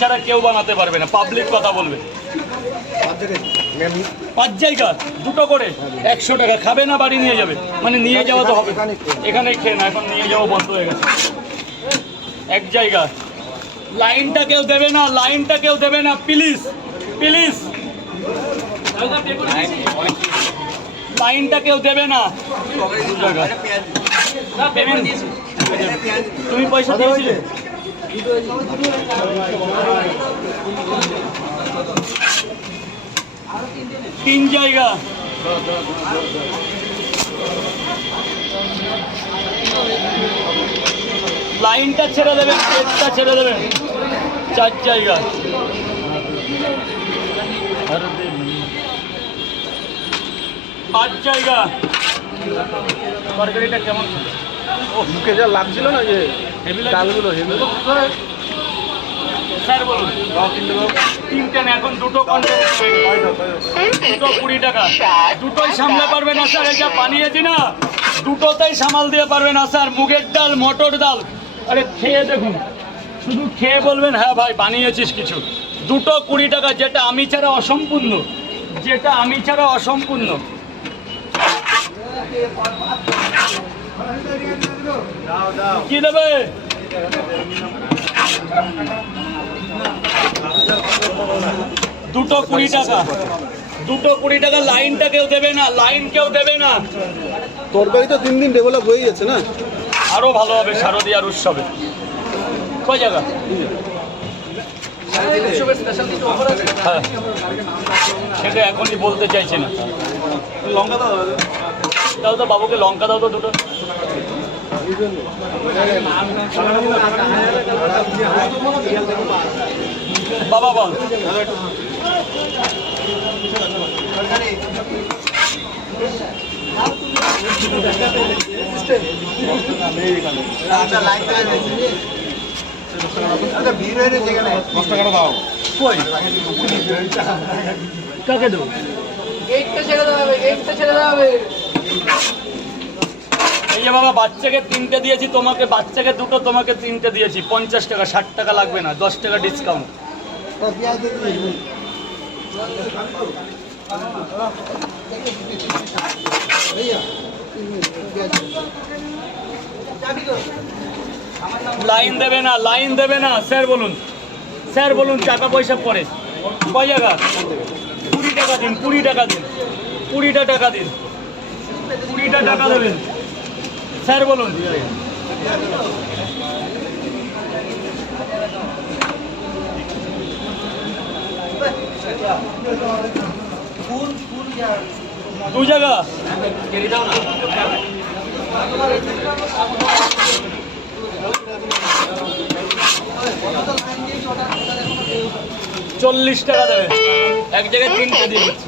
ছাড়া কেউ বানাতে পারবে না, পাবলিক কথা বলবে। 5 জায়গা 2টো করে 100 টাকা। খাবে না বাড়ি নিয়ে যাবে? মানে নিয়ে যাওয়া তো হবে, এখানে খেয়ে না, এখন নিয়ে যাওয়া বন্ধ হয়ে গেছে। 1 জায়গা। লাইনটা কেউ দেবে না, লাইনটা কেউ দেবে না, প্লিজ প্লিজ। লাইনটা কেউ দেবে না। তুমি পয়সা দিয়েছিলে? 3 জায়গা। লাইনটা ছেড়ে দেবেন, পেটটা ছেড়ে দেবেন। 4 জায়গা। 5 জায়গা। তরকারিটা কেমন? ও মুখে যা লাগছিল না যে ডালগুলো হেভি। স্যার বলুন। 3টে না, এখন 2টো কন্টেন্ট হয়ে গেছে। 2টো 20 টাকা। 2টোই সামলে পারবে না স্যার, এটা বানিয়েছি না, 2টোতেই সামাল দিয়ে পারবে না স্যার। মুগের ডাল, মটর ডাল, আরে খেয়ে দেখুন, শুধু খেয়ে বলবেন হ্যাঁ ভাই বানিয়েছিস কিছু। 2টো 20 টাকা, যেটা আমি ছাড়া অসম্পূর্ণ, যেটা আমি ছাড়া অসম্পূর্ণ। কি দেবে? দুটো 20 টাকা। 2টো 20 টাকা। লাইনটা কেউ দেবে না, লাইন কেউ দেবে না। তরকারি তো দিন দিন ডেভেলপ হয়ে যাচ্ছে না? আরো ভালো হবে শারদীয়ার উৎসবে। কয় জায়গা? হ্যাঁ, সেটা এখনই বলতে চাইছি না। লঙ্কা দাও তো বাবুকে, লঙ্কা দাও তো 2টো। বাবা বল। কই কাকে দেবো? এই যে বাবা, বাচ্চাকে 3টে দিয়েছি, তোমাকে বাচ্চাকে 2টো, তোমাকে 3টে দিয়েছি। 50 টাকা, 60 টাকা লাগবে না, 10 টাকা ডিসকাউন্ট। লাইন দেবে না, লাইন দেবে না। স্যার বলুন, স্যার বলুন, টাকা পয়সা পরে। কয় জায়গা? 20 টাকা দিন, 20 টাকা দিন, 20টা টাকা দিন, 20টা টাকা দেবেন। স্যার বলুন। দু জায়গা। 40 টাকা দেবে। 1 জায়গায় 3টে দিয়ে দিচ্ছি।